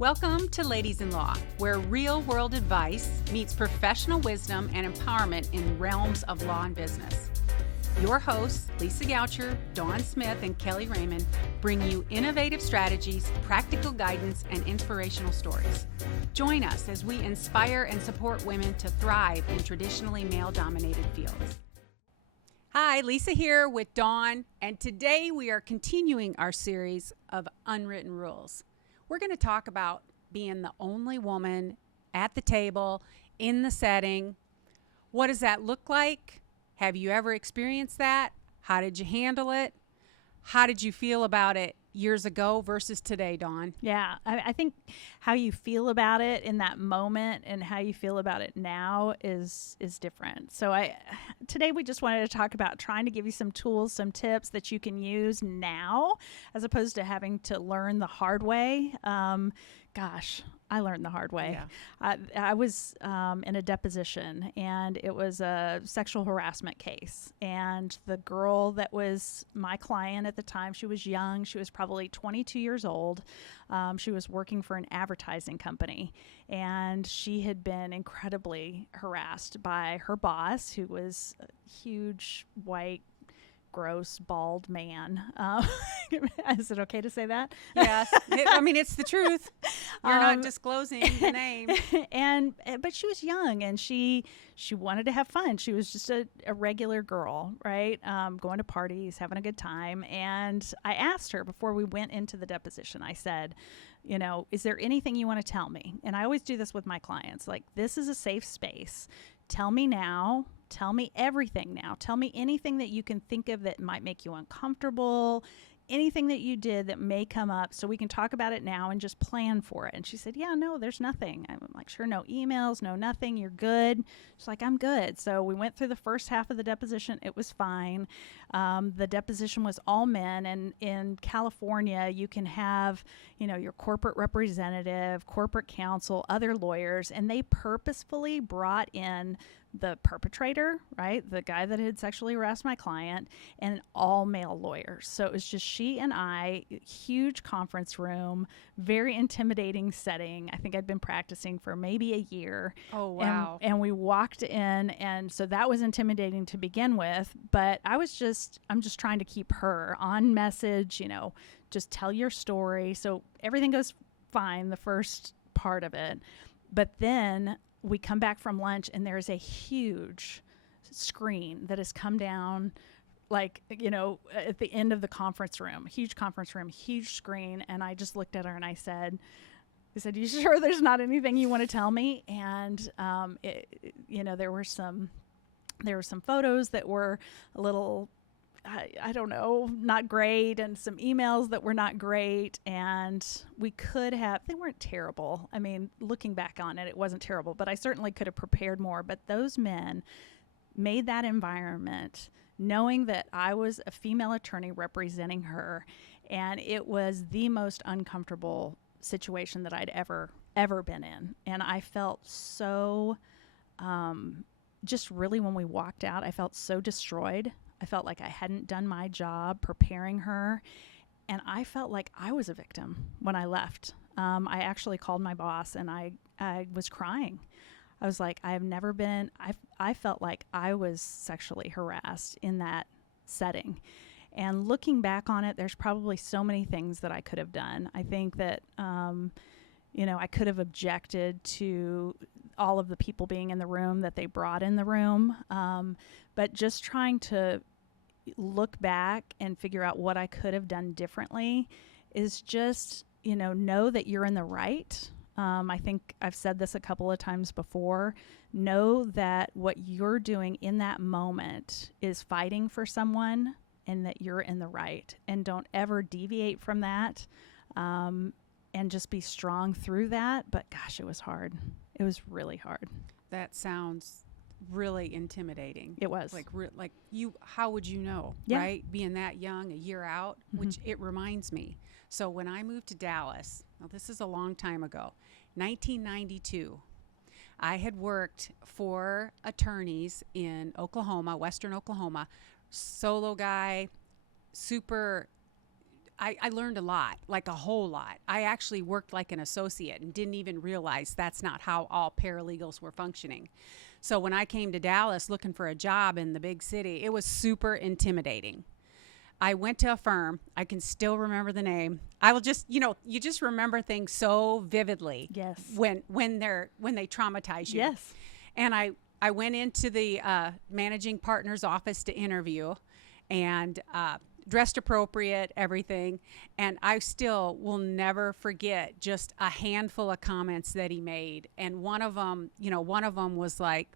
Welcome to Ladies in Law, where real-world advice meets professional wisdom and empowerment in realms of law and business. Your hosts, Lisa Goucher, Dawn Smith, and Kellye Raymond, bring you innovative strategies, practical guidance, and inspirational stories. Join us as we inspire and support women to thrive in traditionally male-dominated fields. Hi, Lisa here with Dawn, and today we are continuing our series of unwritten rules. We're going to talk about being the only woman at the table, in the setting. What does that look like? Have you ever experienced that? How did you handle it? How did you feel about it years ago versus today, Dawn? Yeah, I think how you feel about it in that moment and how you feel about it now is different. So today we just wanted to talk about trying to give you some tools, some tips that you can use now as opposed to having to learn the hard way. I learned the hard way. Yeah. I was in a deposition, and it was a sexual harassment case. And the girl that was my client at the time, she was young. She was probably 22 years old. She was working for an advertising company, and she had been incredibly harassed by her boss, who was a huge, white, gross, bald man. Is it okay to say that? Yes. It's the truth. You're not disclosing the name. But she was young, and she wanted to have fun. She was just a regular girl, right? Going to parties, having a good time. And I asked her before we went into the deposition, I said, is there anything you want to tell me? And I always do this with my clients. Like, this is a safe space. Tell me now. Tell me everything now. Tell me anything that you can think of that might make you uncomfortable, anything that you did that may come up, so we can talk about it now and just plan for it. And she said, yeah, no, there's nothing. I'm like, sure, no emails, no nothing. You're good. She's like, I'm good. So we went through the first half of the deposition. It was fine. The deposition was all men. And in California, you can have, your corporate representative, corporate counsel, other lawyers, and they purposefully brought in the perpetrator, right? The guy that had sexually harassed my client, and all male lawyers. So it was just she and I, huge conference room, very intimidating setting. I think I'd been practicing for maybe a year. Oh, wow. And we walked in, and so that was intimidating to begin with, but I'm just trying to keep her on message, just tell your story. So everything goes fine, the first part of it. But then we come back from lunch, and there's a huge screen that has come down, at the end of the conference room, huge screen. And I just looked at her and I said, you sure there's not anything you want to tell me? And, there were some photos that were a little, I don't know, not great, and some emails that were not great, and they weren't terrible. I mean, looking back on it, it wasn't terrible, but I certainly could have prepared more. But those men made that environment knowing that I was a female attorney representing her, and it was the most uncomfortable situation that I'd ever been in. And I felt so, just really, when we walked out, I felt so destroyed. I felt like I hadn't done my job preparing her, and I felt like I was a victim when I left. I actually called my boss, and I was crying. I was like, I felt like I was sexually harassed in that setting. And looking back on it, there's probably so many things that I could have done. I think that, I could have objected to all of the people being in the room that they brought in the room. But just trying to look back and figure out what I could have done differently is just, know that you're in the right. I think I've said this a couple of times before. Know that what you're doing in that moment is fighting for someone, and that you're in the right. And don't ever deviate from that, and just be strong through that. But gosh, it was hard. It was really hard. That sounds really intimidating. It was. How would you know, yeah. right? Being that young, a year out, which it reminds me. So when I moved to Dallas, this is a long time ago, 1992, I had worked for attorneys in Oklahoma, Western Oklahoma, solo guy, super I learned a lot, like a whole lot. I actually worked like an associate and didn't even realize that's not how all paralegals were functioning. So when I came to Dallas looking for a job in the big city, it was super intimidating. I went to a firm. I can still remember the name. I will just, you just remember things so vividly. Yes. When they traumatize you. Yes. And I went into the managing partner's office to interview, and dressed appropriate, everything. And I still will never forget just a handful of comments that he made. And one of them was like,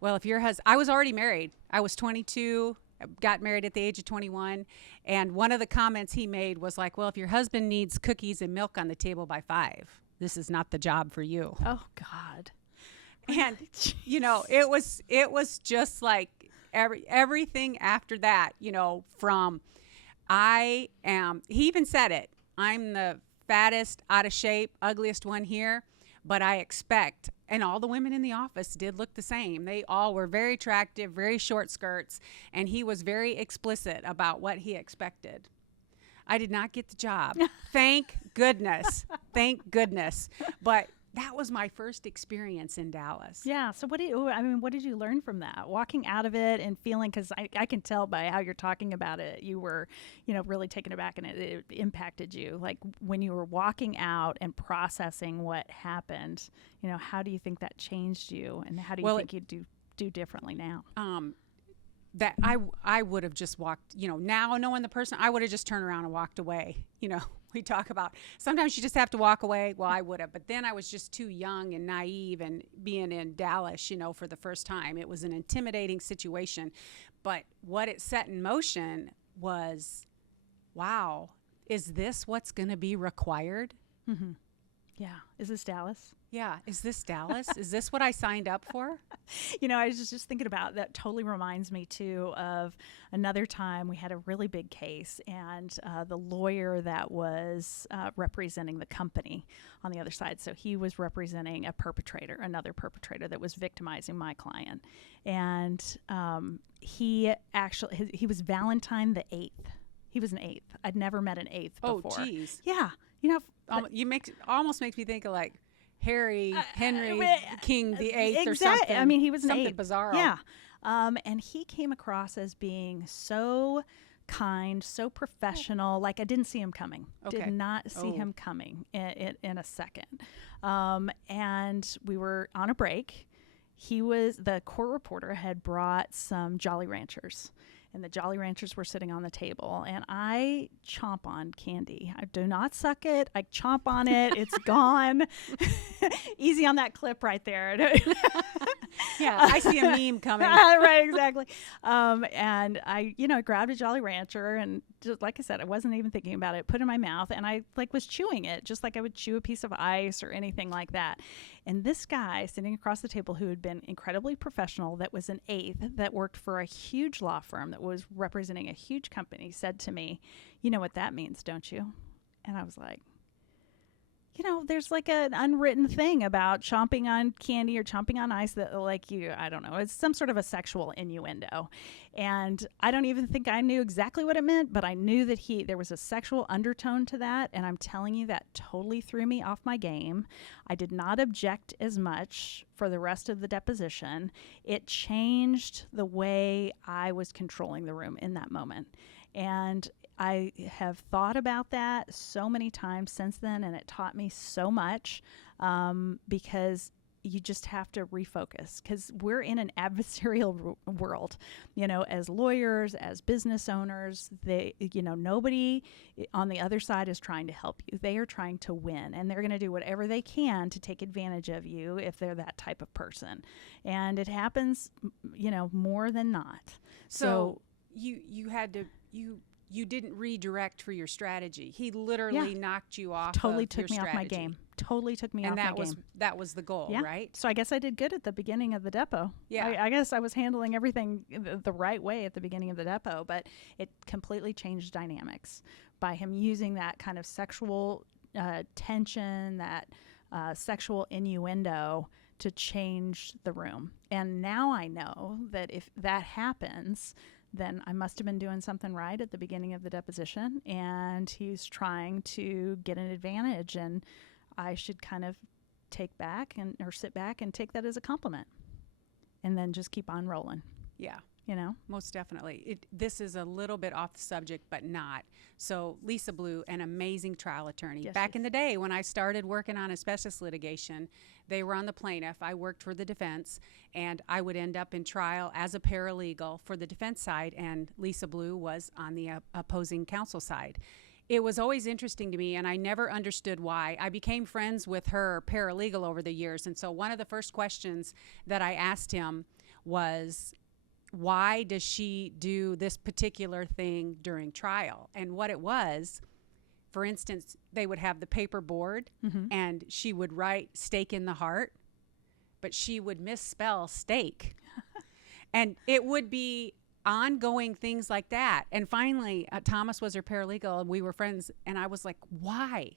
well, if your husband, I was already married. I was 22, got married at the age of 21. And one of the comments he made was like, well, if your husband needs cookies and milk on the table by 5, this is not the job for you. Oh, God. And, it was just like everything after that, from he even said it, I'm the fattest, out of shape, ugliest one here, but I expect, and all the women in the office did look the same. They all were very attractive, very short skirts, and he was very explicit about what he expected. I did not get the job. Thank goodness. Thank goodness. But that was my first experience in Dallas. Yeah. So what did you learn from that? Walking out of it and feeling, because I can tell by how you're talking about it, you were, really taken aback, and it impacted you. Like when you were walking out and processing what happened, how do you think that changed you, and how do you think you'd do differently now? That I would have just walked, now knowing the person, I would have just turned around and walked away. We talk about sometimes you just have to walk away. Well, I would have, but then I was just too young and naive, and being in Dallas, for the first time, it was an intimidating situation. But what it set in motion was, wow, is this what's going to be required? Mm-hmm. Yeah. Is this Dallas? Yeah. Is this Dallas? Is this what I signed up for? I was just thinking about that. Totally reminds me too of another time we had a really big case, and the lawyer that was representing the company on the other side. So he was representing another perpetrator that was victimizing my client. And he was Valentine the 8th. He was an 8th. I'd never met an 8th before. Oh, geez. Yeah. Almost makes me think of like Henry King the 8th or something. I mean, he was an something 8th. bizarre. Yeah. And he came across as being so kind, so professional. Like I didn't see him coming. Okay. Did not see him coming in a second. And we were on a break. The court reporter had brought some Jolly Ranchers, and the Jolly Ranchers were sitting on the table, and I chomp on candy. I do not suck it. I chomp on it. It's gone. Easy on that clip right there. Yeah, I see a meme coming. Right, exactly. And I, grabbed a Jolly Rancher, and just like I said, I wasn't even thinking about it. Put it in my mouth, and I was chewing it, just like I would chew a piece of ice or anything like that. And this guy sitting across the table, who had been incredibly professional, that was an 8th, that worked for a huge law firm that was representing a huge company, said to me, "You know what that means, don't you?" And I was like, there's like an unwritten thing about chomping on candy or chomping on ice that I don't know, it's some sort of a sexual innuendo. And I don't even think I knew exactly what it meant, but I knew that there was a sexual undertone to that. And I'm telling you, that totally threw me off my game. I did not object as much for the rest of the deposition. It changed the way I was controlling the room in that moment. And I have thought about that so many times since then, and it taught me so much, because you just have to refocus, because we're in an adversarial world, as lawyers, as business owners. Nobody on the other side is trying to help you. They are trying to win, and they're going to do whatever they can to take advantage of you if they're that type of person. And it happens, more than not. So you didn't redirect for your strategy. He literally knocked you off. Totally took me off my game. Totally took me off my game. And that was the goal, right? So I guess I did good at the beginning of the depot. Yeah. I guess I was handling everything the right way at the beginning of the depot, but it completely changed dynamics by him using that kind of sexual tension, that sexual innuendo to change the room. And now I know that if that happens, then I must have been doing something right at the beginning of the deposition, and he's trying to get an advantage, and I should kind of sit back and take that as a compliment, and then just keep on rolling. Yeah. You know? Most definitely. This is a little bit off the subject, but not. So Lisa Blue, an amazing trial attorney. Yes, Back in the day when I started working on asbestos litigation, they were on the plaintiff. I worked for the defense, and I would end up in trial as a paralegal for the defense side, and Lisa Blue was on the opposing counsel side. It was always interesting to me, and I never understood why. I became friends with her paralegal over the years, and so one of the first questions that I asked him was, why does she do this particular thing during trial? And what it was, for instance, they would have the paper board, and she would write stake in the heart, but she would misspell steak. And it would be ongoing things like that. And finally, Thomas was her paralegal, and we were friends, and I was like, why?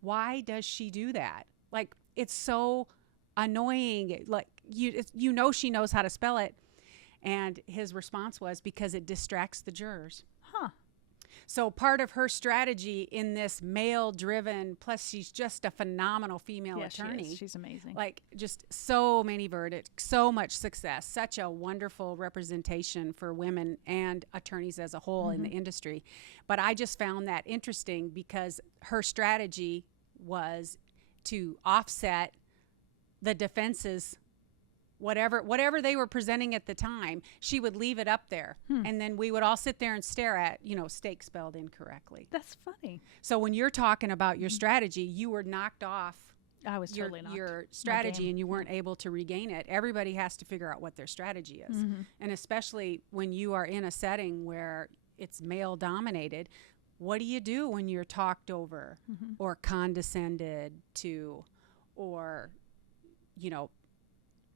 Why does she do that? Like, it's so annoying. Like, you know she knows how to spell it. And his response was, because it distracts the jurors. Huh. So part of her strategy in this male-driven, plus she's just a phenomenal female attorney. She is. She's amazing. Like, just so many verdicts, so much success, such a wonderful representation for women and attorneys as a whole in the industry. But I just found that interesting because her strategy was to offset the defense's whatever they were presenting at the time. She would leave it up there, and then we would all sit there and stare at, steak spelled incorrectly. That's funny. So when you're talking about your strategy, you were knocked off. I was totally knocked. Your strategy, and you weren't able to regain it. Everybody has to figure out what their strategy is, and especially when you are in a setting where it's male dominated. What do you do when you're talked over or condescended to, or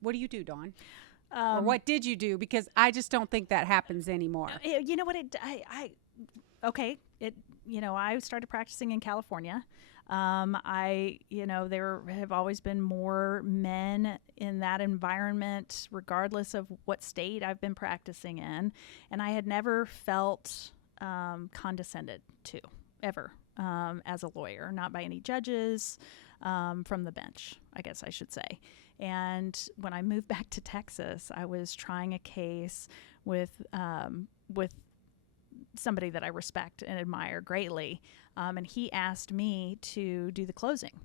what do you do, Dawn? Or what did you do? Because I just don't think that happens anymore. You know what? I started practicing in California. There have always been more men in that environment, regardless of what state I've been practicing in. And I had never felt condescended to, ever, as a lawyer, not by any judges, from the bench, I guess I should say. And when I moved back to Texas, I was trying a case with somebody that I respect and admire greatly, and he asked me to do the closing.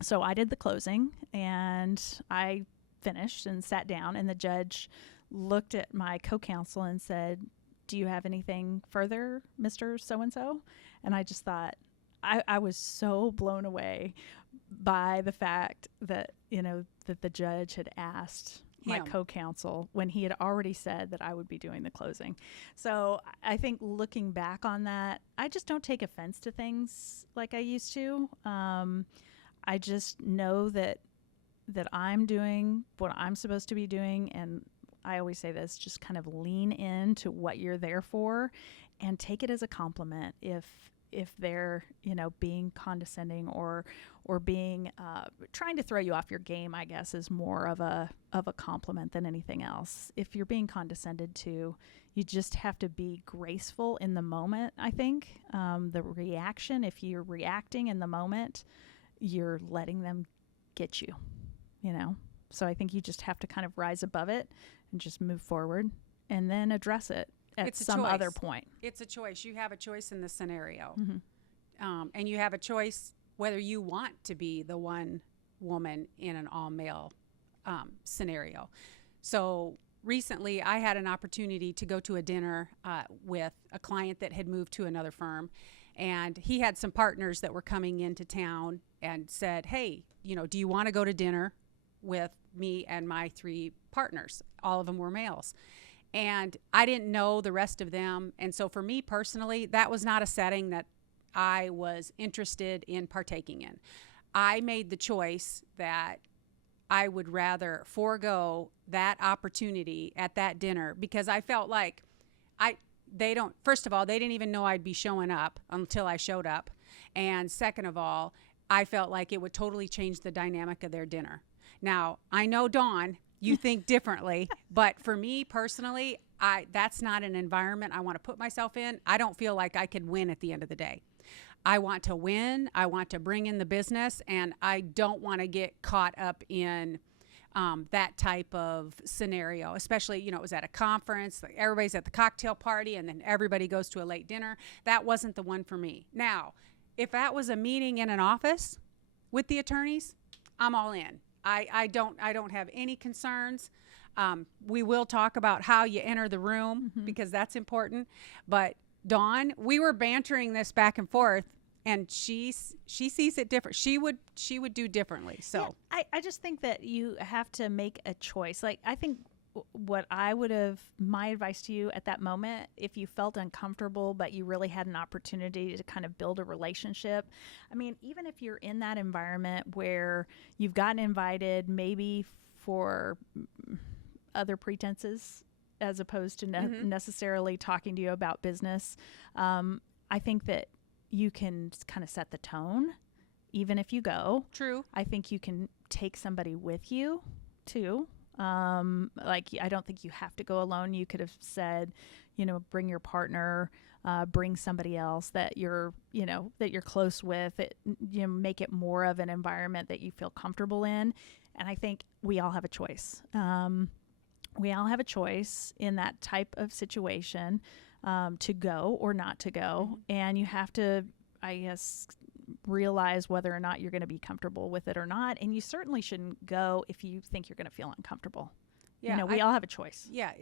So I did the closing, and I finished and sat down, and the judge looked at my co-counsel and said, "Do you have anything further, Mr. So-and-so?" And I just thought, I was so blown away by the fact that, that the judge had asked my co-counsel when he had already said that I would be doing the closing. So I think looking back on that, I just don't take offense to things like I used to. I just know that I'm doing what I'm supposed to be doing, and I always say this, just kind of lean into what you're there for and take it as a compliment if they're, being condescending or being trying to throw you off your game, I guess, is more of a compliment than anything else. If you're being condescended to, you just have to be graceful in the moment, I think. The reaction, if you're reacting in the moment, you're letting them get you, So I think you just have to kind of rise above it and just move forward and then address it at some other point. It's a choice. You have a choice in this scenario. And you have a choice whether you want to be the one woman in an all-male scenario. So recently I had an opportunity to go to a dinner with a client that had moved to another firm, and he had some partners that were coming into town and said, "Hey, do you want to go to dinner with me and my 3 partners?" All of them were males. And I didn't know the rest of them. And so for me personally, that was not a setting that I was interested in partaking in. I made the choice that I would rather forego that opportunity at that dinner because I felt like first of all, they didn't even know I'd be showing up until I showed up. And second of all, I felt like it would totally change the dynamic of their dinner. Now, I know Dawn, You think differently. But for me personally, that's not an environment I want to put myself in. I don't feel like I could win at the end of the day. I want to win. I want to bring in the business, and I don't want to get caught up in that type of scenario, especially, it was at a conference, like everybody's at the cocktail party and then everybody goes to a late dinner. That wasn't the one for me. Now, if that was a meeting in an office with the attorneys, I'm all in. I don't have any concerns. We will talk about how you enter the room because that's important. But Dawn, we were bantering this back and forth, and she sees it different. She would do differently. So yeah, I just think that you have to make a choice. Like, I think what my advice to you at that moment, if you felt uncomfortable but you really had an opportunity to kind of build a relationship, I mean, even if you're in that environment where you've gotten invited maybe for other pretenses as opposed to necessarily talking to you about business, I think that you can kind of set the tone even if you go. True. I think you can take somebody with you too. Like, I don't think you have to go alone. You could have said, bring your partner, bring somebody else that you're close with. Make it more of an environment that you feel comfortable in. And I think we all have a choice. We all have a choice in that type of situation, to go or not to go. And you have to, I guess, realize whether or not you're going to be comfortable with it or not. And you certainly shouldn't go if you think you're going to feel uncomfortable. Yeah, we all have a choice. Yeah,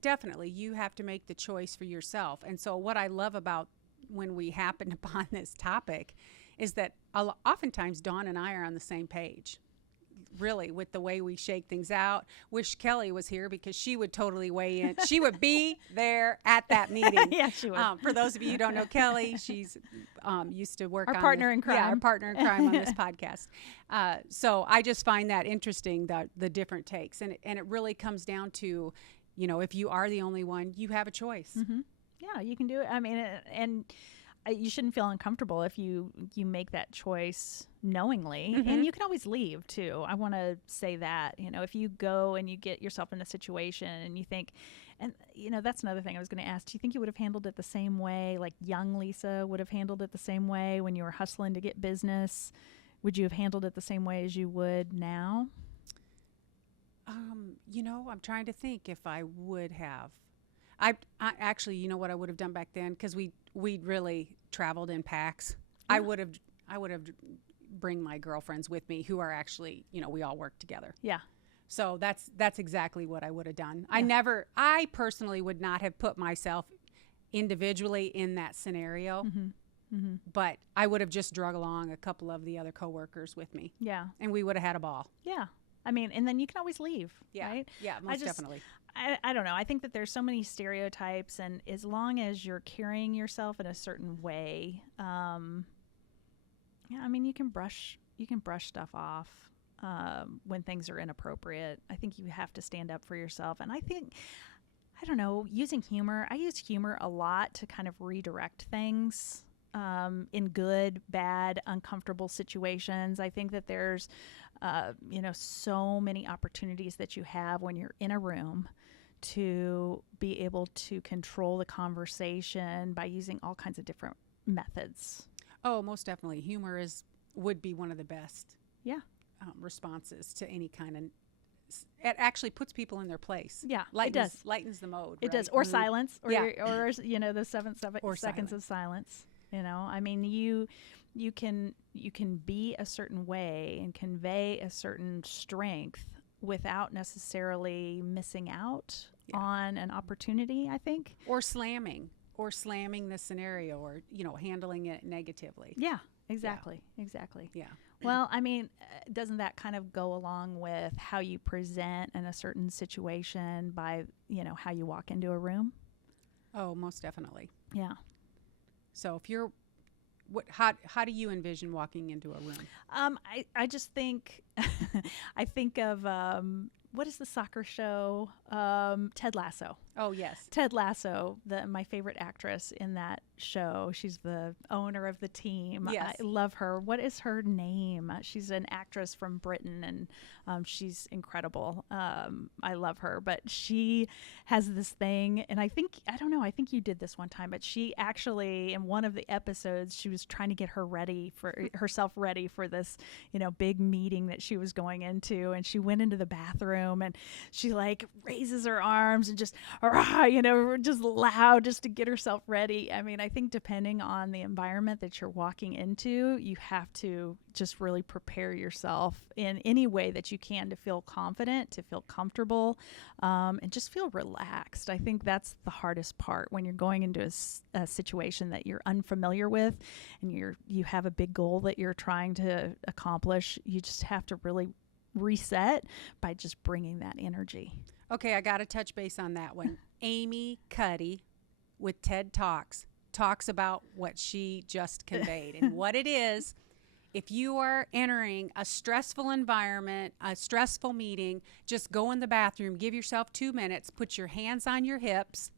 definitely. You have to make the choice for yourself. And so what I love about when we happen upon this topic is that oftentimes Dawn and I are on the same page, really, with the way we shake things out. Wish Kellye was here because she would totally weigh in. She would be there at that meeting. Yeah, she would. For those of you who don't know Kellye, she's used to work our on partner in crime. Yeah, our partner in crime on this podcast. So I just find that interesting, the different takes. And it really comes down to, if you are the only one, you have a choice. Mm-hmm. Yeah, you can do it. I mean, and you shouldn't feel uncomfortable if you make that choice knowingly. And you can always leave too. I want to say that, if you go and you get yourself in a situation and you think, and that's another thing I was going to ask, do you think you would have handled it the same way, like young Lisa would have handled it the same way when you were hustling to get business? Would you have handled it the same way as you would now? I'm trying to think if I would have. I actually, what I would have done back then, because we really traveled in packs. Yeah. I would have bring my girlfriends with me who are actually, we all work together. Yeah. So that's exactly what I would have done. Yeah. I personally would not have put myself individually in that scenario, but I would have just drug along a couple of the other coworkers with me. Yeah. And we would have had a ball. Yeah. I mean, and then you can always leave, yeah. right? Yeah, most definitely. I don't know. I think that there's so many stereotypes, and as long as you're carrying yourself in a certain way, I mean, you can brush stuff off when things are inappropriate. I think you have to stand up for yourself, and I don't know, using humor. I use humor a lot to kind of redirect things in good, bad, uncomfortable situations. I think that there's so many opportunities that you have when you're in a room to be able to control the conversation by using all kinds of different methods. Oh, most definitely. Humor would be one of the best responses to any kind of. It actually puts people in their place. Yeah, it does. Lightens the mode. It does. Or silence. Or the 7 seconds of silence. I mean, you can be a certain way and convey a certain strength without necessarily missing out on an opportunity, I think. Or slamming the scenario, or, handling it negatively. Yeah, exactly. Yeah. Exactly. Yeah. Well, I mean, doesn't that kind of go along with how you present in a certain situation by, how you walk into a room? Oh, most definitely. Yeah. So if you're, how do you envision walking into a room? I just think, I think of, what is the soccer show? Ted Lasso. Oh, yes. Ted Lasso, my favorite actress in that show. She's the owner of the team. Yes. I love her. What is her name? She's an actress from Britain, and she's incredible. I love her. But she has this thing, and I think you did this one time, but she actually, in one of the episodes, she was trying to get herself ready for this, big meeting that she was going into, and she went into the bathroom, and she like raises her arms and just just loud just to get herself ready. I mean, I think depending on the environment that you're walking into, you have to just really prepare yourself in any way that you can to feel confident, to feel comfortable, and just feel relaxed. I think that's the hardest part when you're going into a situation that you're unfamiliar with, and you have a big goal that you're trying to accomplish. You just have to really reset by just bringing that energy. Okay, I got to touch base on that one. Amy Cuddy with TED talks about what she just conveyed. And what it is, if you are entering a stressful environment, a stressful meeting, just go in the bathroom, give yourself 2 minutes, put your hands on your hips.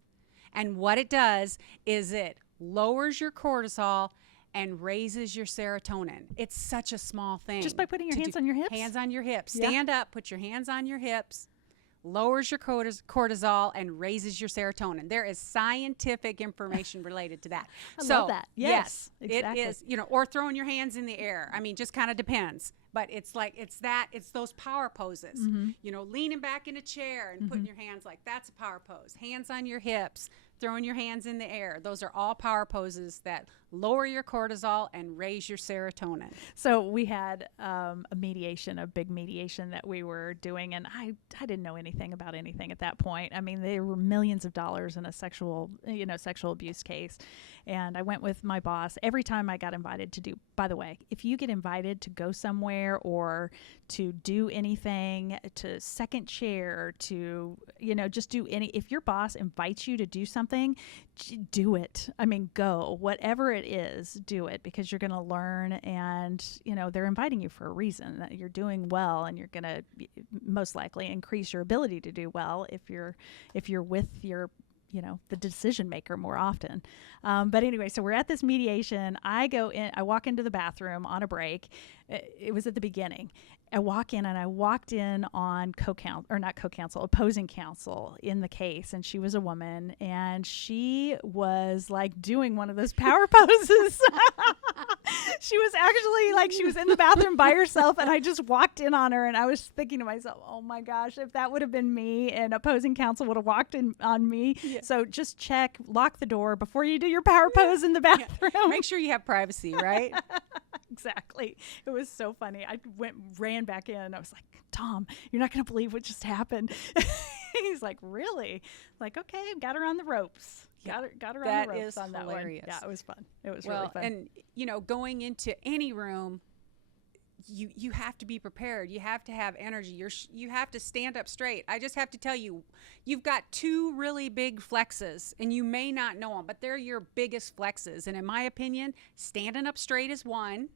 And what it does is it lowers your cortisol and raises your serotonin. It's such a small thing. Just by putting your hands on your hips? Hands on your hips. Yeah. Stand up, put your hands on your hips. Lowers your cortisol and raises your serotonin. There is scientific information related to that. I love that. Yes, exactly. It is, or throwing your hands in the air. I mean, just kind of depends. But it's those power poses. Mm-hmm. Leaning back in a chair and putting your hands that's a power pose. Hands on your hips, throwing your hands in the air. Those are all power poses that lower your cortisol and raise your serotonin. So we had a big mediation that we were doing, and I didn't know anything about anything at that point. I mean, there were millions of dollars in a sexual abuse case. And I went with my boss every time I got invited to do. By the way, if you get invited to go somewhere or to do anything, to second chair, to, just do if your boss invites you to do something, do it. I mean, go. Whatever it is, do it, because you're going to learn, and, they're inviting you for a reason, that you're doing well, and you're going to most likely increase your ability to do well if you're with your the decision maker more often. But anyway, so we're at this mediation. I walk into the bathroom on a break. It was at the beginning. I walked in on opposing counsel in the case. And she was a woman, and she was like doing one of those power poses. She was actually she was in the bathroom by herself, and I just walked in on her, and I was thinking to myself, oh my gosh, if that would have been me and opposing counsel would have walked in on me. Yeah. So just lock the door before you do your power pose in the bathroom. Yeah. Make sure you have privacy, right? Exactly. It was so funny. I ran back in. I was like, Tom, you're not going to believe what just happened. He's like, really? Like, okay, got her on the ropes. Got her on the ropes on that one. Yeah, it was fun. It was really fun. And going into any room, you have to be prepared. You have to have energy. You have to stand up straight. I just have to tell you, you've got two really big flexes, and you may not know them, but they're your biggest flexes. And in my opinion, standing up straight is one.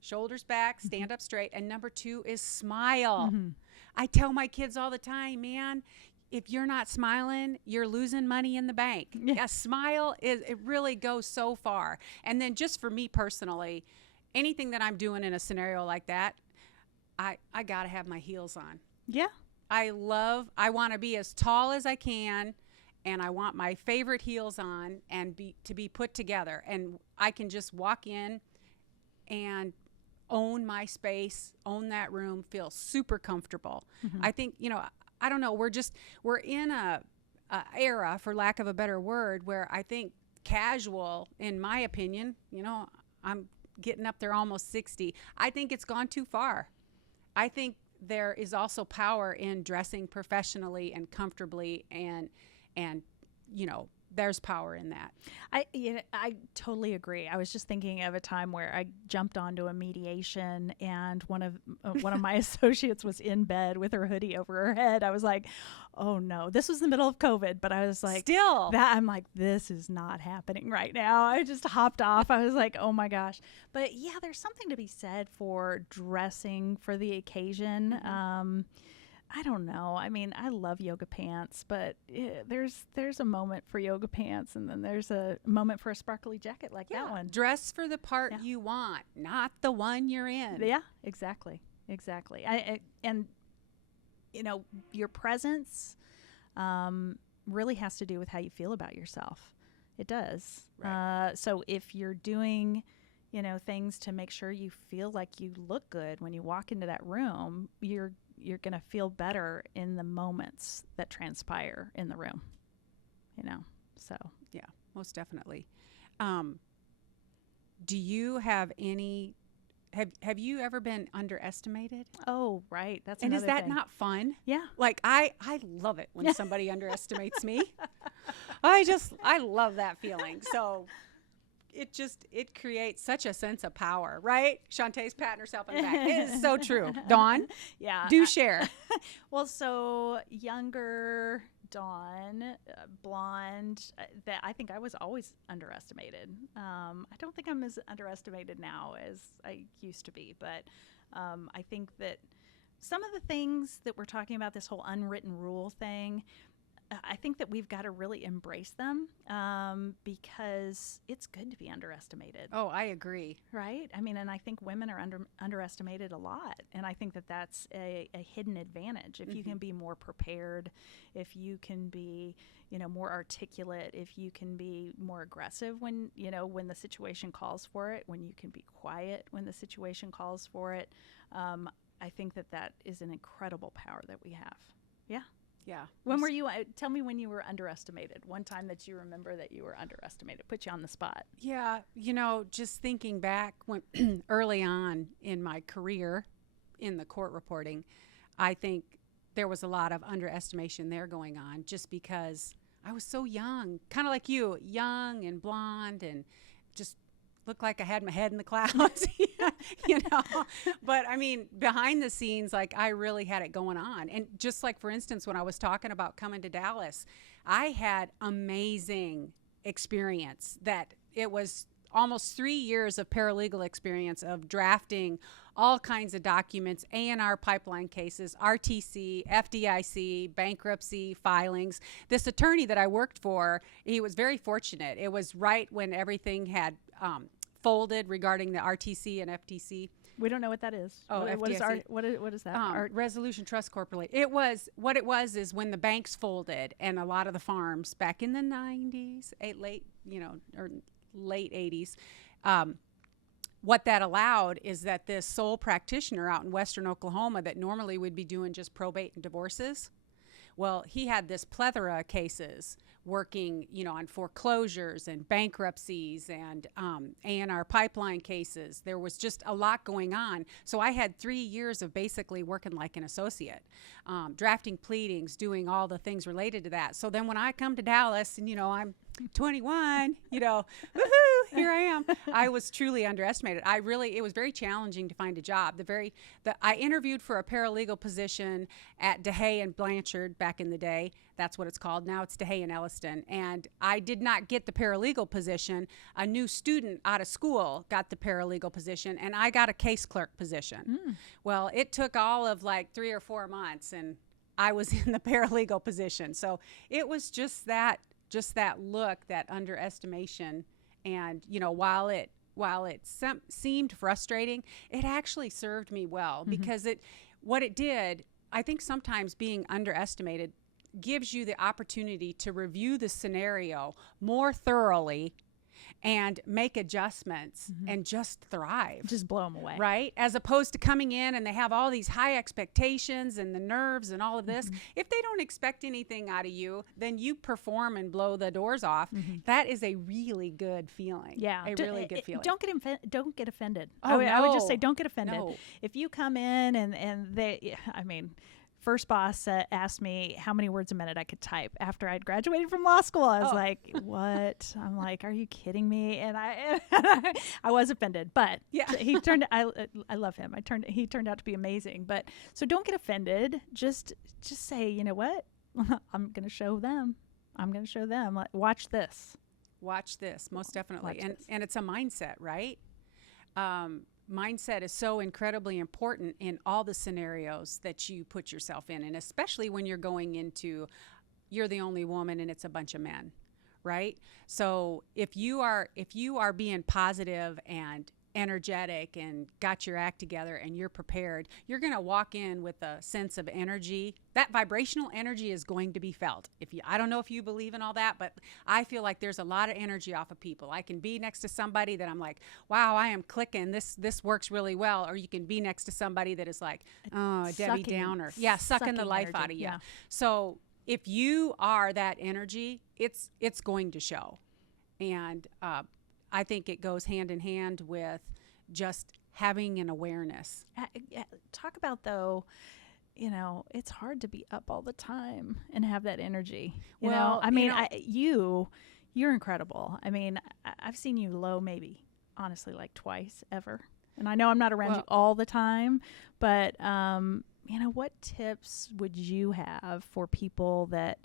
Shoulders back, stand up straight. And number two is smile. Mm-hmm. I tell my kids all the time, man, if you're not smiling, you're losing money in the bank. Yeah. A smile, it really goes so far. And then just for me personally, anything that I'm doing in a scenario like that, I got to have my heels on. Yeah. I want to be as tall as I can, and I want my favorite heels on and to be put together. And I can just walk in and own my space, own that room, feel super comfortable. Mm-hmm. I think, I don't know, we're in a era, for lack of a better word, where I think casual, in my opinion, I'm getting up there almost 60. I think it's gone too far. I think there is also power in dressing professionally and comfortably, and there's power in that. I totally agree. I was just thinking of a time where I jumped onto a mediation, and one of my associates was in bed with her hoodie over her head. I was like, oh no, this was the middle of COVID, but I was like, I'm like, this is not happening right now. I just hopped off. I was like, oh my gosh. But yeah, there's something to be said for dressing for the occasion. Mm-hmm. I don't know. I mean, I love yoga pants, but there's a moment for yoga pants, and then there's a moment for a sparkly jacket like that one. Dress for the part you want, not the one you're in. Yeah, exactly. And you know, your presence really has to do with how you feel about yourself. It does. Right. So if you're doing, you know, things to make sure you feel like you look good when you walk into that room, you're going to feel better in the moments that transpire in the room, you know. So yeah, most definitely. Do you have any have you ever been underestimated? Oh, right. That's and another is that thing. not fun? Yeah. Like I love it when somebody underestimates me. I love that feeling. So it creates such a sense of power, right? Shantae's patting herself on the back. It is so true. Dawn, Yeah. do share. Well, so younger Dawn, blonde, that I think I was always underestimated. I don't think I'm as underestimated now as I used to be, but I think that some of the things that we're talking about, this whole unwritten rule thing, I think that we've got to really embrace them because it's good to be underestimated. Oh, I agree. Right? I mean, and I think women are underestimated a lot. And I think that that's a hidden advantage. If you can be more prepared, if you can be, you know, more articulate, if you can be more aggressive when, you know, when the situation calls for it, when you can be quiet when the situation calls for it, I think that that is an incredible power that we have. Yeah. Yeah. When were you, tell me when you were underestimated, one time that you remember that you were underestimated, put you on the spot. Yeah. You know, just thinking back when early on in my career in the court reporting, I think there was a lot of underestimation there going on just because I was so young, kind of like you, young and blonde and just looked like I had my head in the clouds, you know. But I mean, behind the scenes, like I really had it going on. And just like, for instance, when I was talking about coming to Dallas, I had amazing experience that it was almost 3 years of paralegal experience of drafting all kinds of documents, A&R pipeline cases, RTC, FDIC, bankruptcy filings. This attorney that I worked for, he was very fortunate. It was right when everything had folded regarding the RTC and FTC. We don't know what that is. Oh, what is FDIC. what is that? Resolution Trust Corporation. It was what it was is when the banks folded and a lot of the farms back in the 90s, late 80s. What that allowed is that this sole practitioner out in Western Oklahoma that normally would be doing just probate and divorces, well, he had this plethora of cases working, you know, on foreclosures and bankruptcies and A&R pipeline cases. There was just a lot going on. So I had 3 years of basically working like an associate, drafting pleadings, doing all the things related to that. So then when I come to Dallas and, you know, I'm 21, you know, woohoo, here I am. I was truly underestimated. It was very challenging to find a job. I interviewed for a paralegal position at DeHay and Blanchard back in the day. That's what it's called. Now it's DeHay and Elliston. And I did not get the paralegal position. A new student out of school got the paralegal position, and I got a case clerk position. Well, it took all of like 3 or 4 months, and I was in the paralegal position. So it was just that look, that underestimation. And, you know, while it seemed frustrating, it actually served me well because what it did, I think sometimes being underestimated gives you the opportunity to review the scenario more thoroughly and make adjustments and just thrive. Just blow them away. Right? As opposed to coming in and they have all these high expectations and the nerves and all of this. If they don't expect anything out of you, then you perform and blow the doors off. That is a really good feeling. Yeah. A really good feeling. Don't get offended. Oh, I would just say don't get offended. No. If you come in and they, I mean, first boss asked me how many words a minute I could type after I'd graduated from law school. I was like, what? I'm like, are you kidding me? And I was offended, but he turned, I love him. He turned out to be amazing. But so don't get offended. Just say, you know what? I'm going to show them. Like, watch this. Watch this, most definitely. Watch this. And it's a mindset, right? mindset is so incredibly important in all the scenarios that you put yourself in, and especially when you're going into, you're the only woman and it's a bunch of men, right? So if you are being positive and energetic and got your act together and you're prepared, you're going to walk in with a sense of energy. That vibrational energy is going to be felt. I don't know if you believe in all that, but I feel like there's a lot of energy off of people. I can be next to somebody that I'm like, wow, I am clicking. This works really well. Or you can be next to somebody that is like, oh, a Debbie Downer. Yeah, sucking the life out of you. Yeah. So if you are that energy, it's going to show. And I think it goes hand in hand with just having an awareness. Talk about, though, it's hard to be up all the time and have that energy. You're incredible. I mean, I've seen you low maybe, honestly, like twice ever. And I know I'm not around you all the time, but, what tips would you have for people that,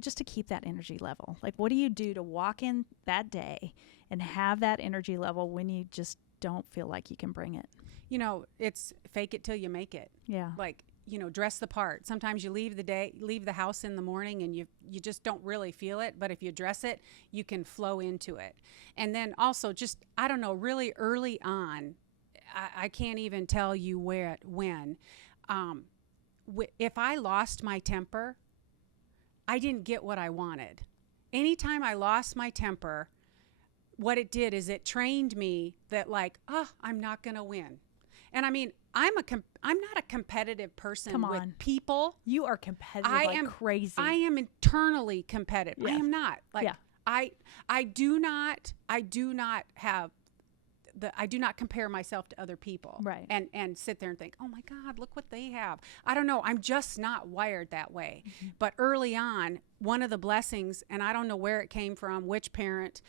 just to keep that energy level? Like, what do you do to walk in that day and have that energy level when you just don't feel like you can bring it? It's fake it till you make it. Yeah. Like, dress the part. Sometimes you leave the house in the morning and you just don't really feel it. But if you dress it, you can flow into it. And then also just, I don't know, really early on, I can't even tell you when. If I lost my temper, I didn't get what I wanted. Anytime I lost my temper, what it did is it trained me that I'm not going to win. And I mean, I'm not a competitive person with people. You are competitive crazy. I am internally competitive. Yeah. I am not. I do not compare myself to other people. Right. And sit there and think, oh my God, look what they have. I don't know. I'm just not wired that way. Mm-hmm. But early on, one of the blessings, and I don't know where it came from, which parent,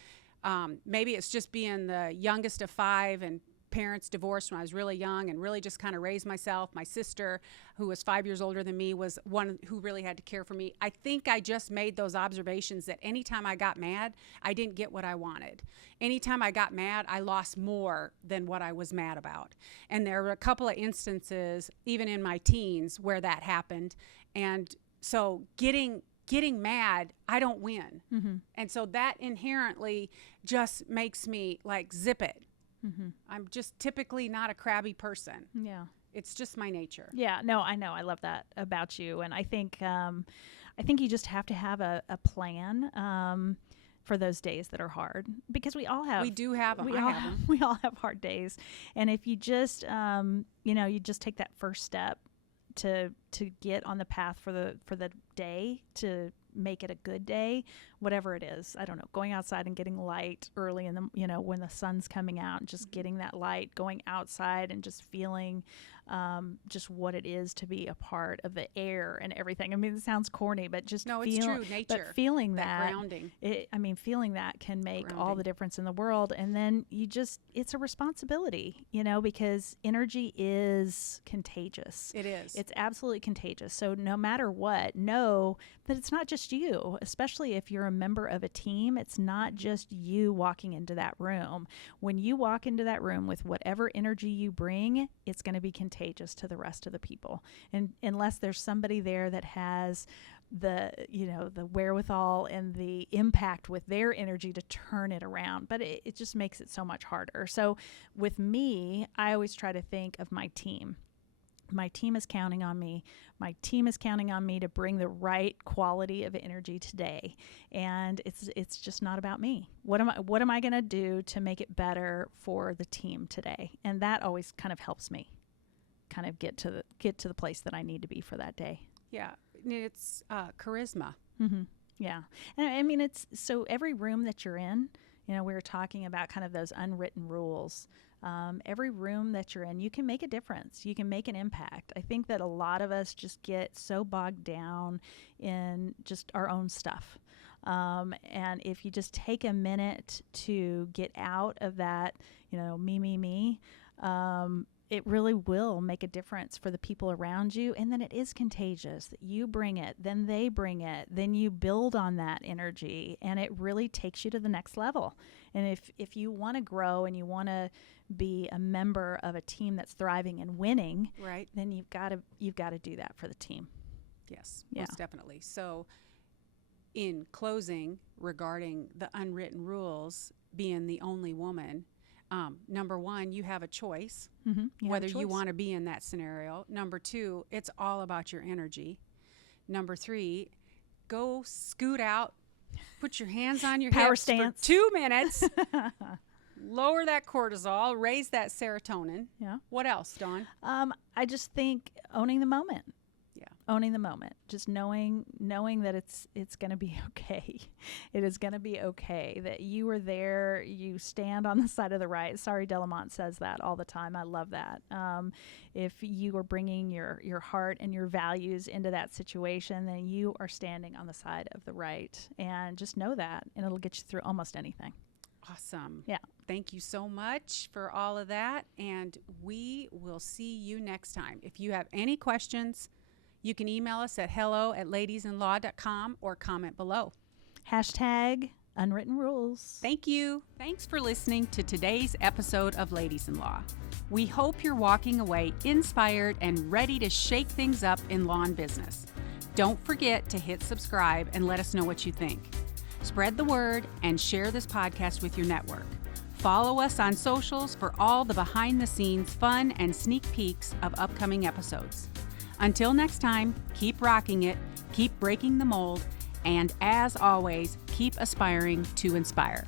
maybe it's just being the youngest of 5 and parents divorced when I was really young and really just kind of raised myself. My sister, who was 5 years older than me, was one who really had to care for me. I think I just made those observations that anytime I got mad, I didn't get what I wanted. Anytime I got mad, I lost more than what I was mad about. And there were a couple of instances, even in my teens, where that happened. And so getting mad, I don't win. Mm-hmm. And so that inherently just makes me zip it. Mm-hmm. I'm just typically not a crabby person. Yeah. It's just my nature. Yeah, no, I know. I love that about you. And I think you just have to have a plan for those days that are hard, because we all have. We do have them. We all have hard days. And if you just, you just take that first step to get on the path for the day, to make it a good day, whatever it is. I don't know, going outside and getting light early in the, when the sun's coming out, and just getting that light, going outside and just feeling just what it is to be a part of the air and everything. I mean, it sounds corny, but just it's true, nature. But feeling that grounding. Feeling that can make all the difference in the world. And then it's a responsibility, because energy is contagious. It is. It's absolutely contagious. So no matter what, know that it's not just you, especially if you're a member of a team. It's not just you walking into that room. When you walk into that room with whatever energy you bring, it's going to be contagious to the rest of the people. And unless there's somebody there that has the wherewithal and the impact with their energy to turn it around. But it just makes it so much harder. So with me, I always try to think of my team. My team is counting on me. My team is counting on me to bring the right quality of energy today. And it's just not about me. What am I going to do to make it better for the team today? And that always kind of helps me kind of get to the place that I need to be for that day. Yeah. It's charisma. Mm-hmm. Yeah. And I mean, it's so every room that you're in, we were talking about kind of those unwritten rules. Every room that you're in, you can make a difference. You can make an impact. I think that a lot of us just get so bogged down in just our own stuff. And if you just take a minute to get out of that, me, it really will make a difference for the people around you. And then it is contagious. You bring it, then they bring it, then you build on that energy, and it really takes you to the next level. And if you want to grow and you want to be a member of a team that's thriving and winning, right, then you've got to do that for the team. Yes, Yeah. most definitely. So in closing, regarding the unwritten rules, being the only woman, number one, you have a choice whether you want to be in that scenario. Number two, it's all about your energy. Number three, go scoot out, put your hands on your Power hips stance for 2 minutes, lower that cortisol, raise that serotonin. Yeah. What else, Dawn? I just think owning the moment. Yeah. Owning the moment. Just knowing that it's going to be okay. It is going to be okay. That you were there. You stand on the side of the right. Sari Delamont says that all the time. I love that. If you are bringing your heart and your values into that situation, then you are standing on the side of the right. And just know that, and it'll get you through almost anything. Awesome. Yeah. Thank you so much for all of that. And we will see you next time. If you have any questions, you can email us at hello@ladiesinlaw.com or comment below. #unwritten rules. Thank you. Thanks for listening to today's episode of Ladies in Law. We hope you're walking away inspired and ready to shake things up in law and business. Don't forget to hit subscribe and let us know what you think. Spread the word and share this podcast with your network. Follow us on socials for all the behind-the-scenes fun and sneak peeks of upcoming episodes. Until next time, keep rocking it, keep breaking the mold, and as always, keep aspiring to inspire.